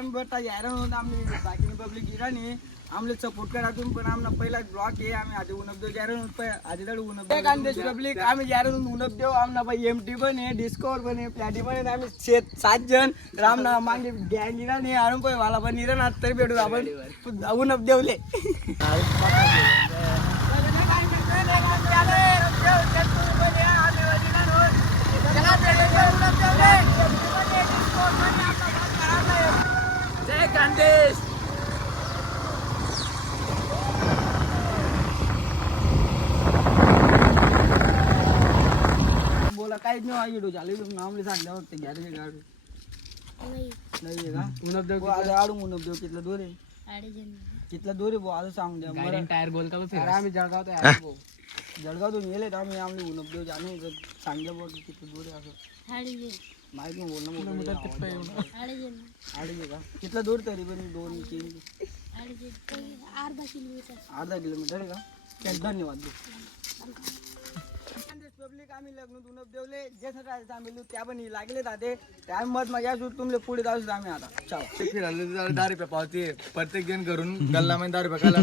आम्ही बटा यायला होऊन आम्ही बाकी पब्लिक गिरा नाही आमले सपोर्ट करा तुम्ही पण आमना पहिला ब्लॉक आहे आम्ही आधी उनप देऊ जायला आधी तड उनप कांदेश पब्लिक आम्ही जायला उनप देऊ आमना भाई एमटी पण आहे डिस्कवर पण आहे प्लॅटी पण आहे आम्ही 7 जण रामना मागे गँग गिरा नाही आणून पण मला पण निरण आज तरी भेटू आपण उनप देवले जय कांदेश बोला काहीच नाही व्हिडिओ झाले नामले सांगल्या फक्त गॅरेज गाडी नाही का उनप देव आडू उनप देव कितला दूर आहे कितला दूर आहे भाऊ आज सांगून द्या मला टायर बोलता आम्ही जळगावतून गेले तर आम्ही आम्ही उनप देव जाणे सांगल्या बोल किती दूर आहे असं माहित नाही बोलणं अडीच का कितला दूर तरी पण 2-3 अर्धा किलोमीटर आहे का धन्यवाद पब्लिक आम्ही लग्न उनप देवले जे सगळं आम्ही त्या पण लागले जाते त्या मत मजा तुमले पुढे जाऊ आम्ही आता चला फिरायला 10 रुपये पावते प्रत्येक जण घरून गल्ला मध्ये 10 रुपये खायला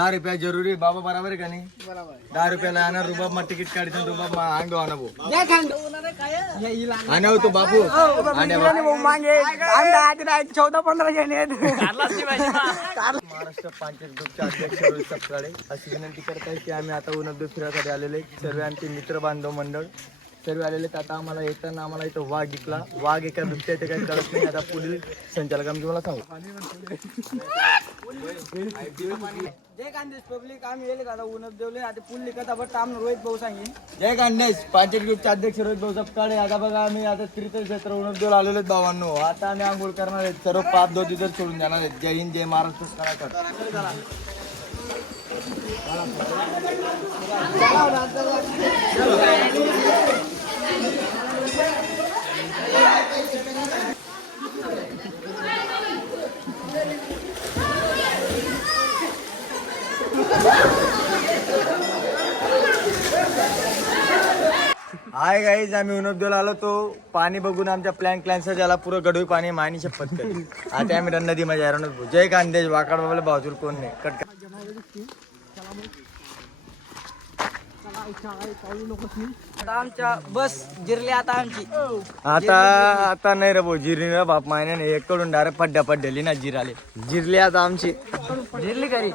10 रुपये जरुरी बाबा बरोबर आहे का नाही बरोबर 10 रुपयाला आणा रुबाब मा तिकीट काढतो रुबाब अंगो आणा भाऊ आणा तो बापू मागे 14-15 जण महाराष्ट्र पंचायत ग्रुपचे अध्यक्ष रोहित सपकाळे अशी विनंती करत आहे की आम्ही आता उनप देव फिरायसाठी आलेले सर्व आमचे मित्र बांधव मंडळ सर्व आलेले आता आम्हाला येताना आम्हाला इथं वाघ दिसला वाघ एका बिबट्या ते काही कळत नाही आता पुढील संचालक आम्ही तुम्हाला सांगू जय कांदेश पब्लिक आम्ही येले दादा उनप देवले आता पुढली कथा बट आम्ही रोहित भाऊ सांगे जय कांदेश पंचायत ग्रुपचे अध्यक्ष रोहित भाऊ सपकाळे आता बघा आम्ही आता तीर्थक्षेत्र उनप देवला आलेलो आहेत भावांनो आता आम्ही आंघोळ करणार आहेत सर्व पाप दोधी तर सोडून जाणार आहेत जय हिंद जय महाराष्ट्र हाय गाईज आम्ही उनप देवला आलो तो पाणी बघून आमच्या प्लॅन ज्याला पुरं गडवी पाणी मायनी शपथ केली आता आम्ही नदी मध्ये हरवणार जय कांदेश वाकाड बाबाला भाजूर कोण नाही कट आमच्या बस जिरली आता आमची आता नाही रे भाऊ जिरली ना बाप मायने एक कडून डायरेक्ट पड्ड्याली ना जिराले जिरली आता आमची जिरली खरी